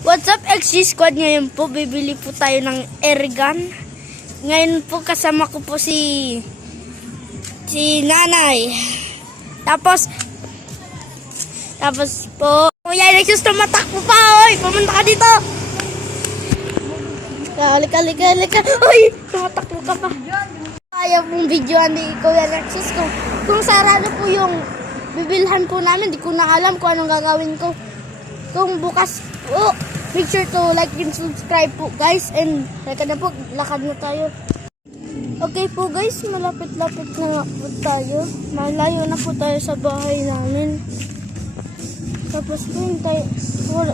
What's up, XG Squad? Ngayon po, bibili po tayo ng airgun. Ngayon po, kasama ko po si nanay. Tapos po, Kuya Alexis, tumatakbo pa, oy! Pumunta ka dito! Halika. Uy! Tumatakbo ka pa. Ayaw pong videoan ni Kuya Alexis. Kung sarado po yung bibilhan po namin, di ko na alam kung anong gagawin ko. Kung bukas po, make sure to like and subscribe po, guys. And like na po, lakad na tayo. Okay po, guys, malapit-lapit na nga po tayo. Malayo na po tayo sa bahay namin. Tapos po yung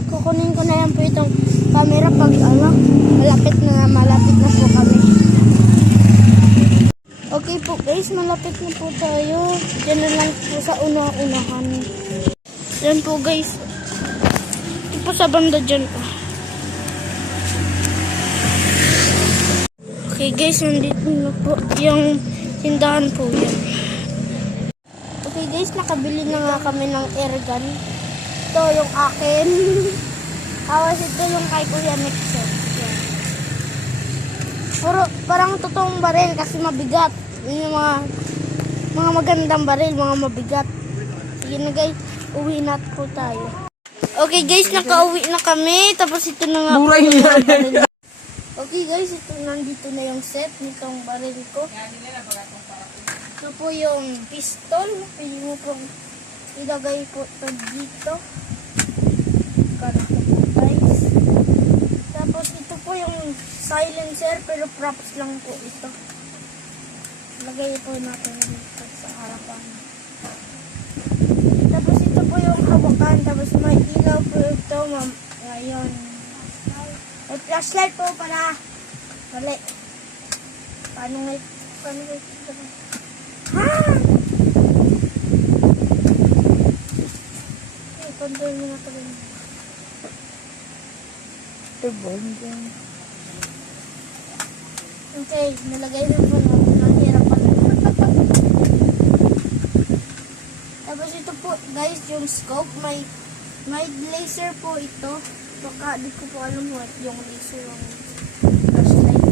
kukunin ko na yan po itong camera pag malapit na po kami. Okay po, guys, malapit na po tayo. Diyan na lang po sa unahan. Yan po, guys. Ito po sa banda dyan po. Okay, guys, nandito na po yung tindahan po yan. Okay, guys, nakabili na nga kami ng airgun. Ito yung akin. Tapos ito yung kay Kuya Nixon. Puro, parang totoong baril kasi mabigat. Yun yung mga magandang baril, mga mabigat. Sige na, guys, uwi na po tayo. Okay, guys, nakauwi na kami. Tapos ito na nga po yung baril. Okay, guys, ito nandito na yung set nitong baril ko. Ito po yung pistol. Pwede mo pong ilagay po ito dito. Ganito po, guys. Tapos ito po yung silencer, pero props lang po ito. Lagay po natin dito sa harapan. Tapos ito po yung hawakan. Tapos may ilaw po ito, ma'am. Ngayon. May flashlight po pala. Mali. Paano ito? Ha? Control mo na ito. Okay, nalagay na po natin. Ang hirap pala. Tapos ito po, guys, yung scope. May laser po ito. Baka di ko po alam what yung laser yung flashlight.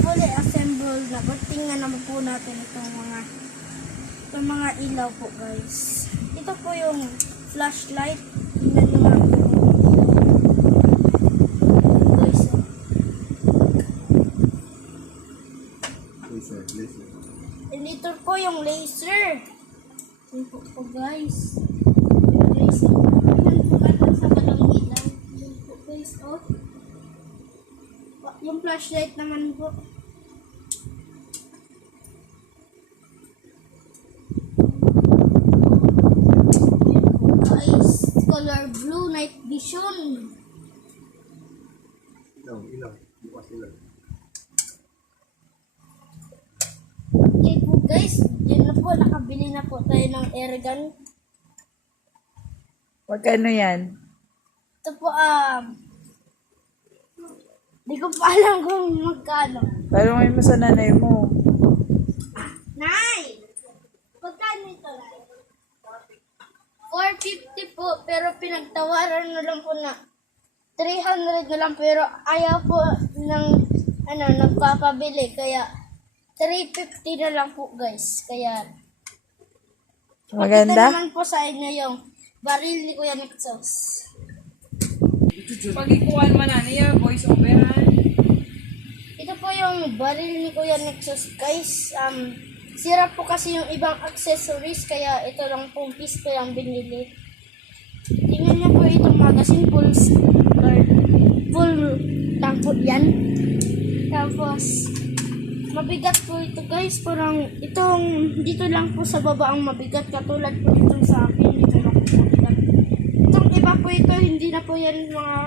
Fully assembled na. But tingnan naman po natin itong mga ilaw po, guys. Ito po yung flashlight. Tingnan nyo nga po. Guys, laser. And ito po yung laser. Ito po, guys. Yung flashlight naman po. Guys, color blue, night vision. Ilaw. Bukas ilaw. Okay po, guys. Yan na po, nakabili na po tayo ng airgun. Magkano yan? Ito po, di ko pa alam kung magkano. Tanungin mo sa nanay mo. Nay! Magkano ito, Nay? 450 po, pero pinagtawaran na lang po na 300 na lang, pero ayaw po ng nagpapabili, kaya 350 na lang po, guys. Kaya Maganda? Kita naman po sa inyo yung baril ni Kuya Nexus. Pag ikuhan man na niya, voice over ha? Ito po yung baril ni Kuya Nexus, guys. Sira po kasi yung ibang accessories, kaya ito lang pong pistol ang binili. Tingnan niyo po itong magazine, full tank po yan. Tapos mabigat po ito, guys. Parang dito lang po sa baba ang mabigat, katulad po ito sa akin. Dito lang po mabigat. Itong iba po ito, hindi na po yan mga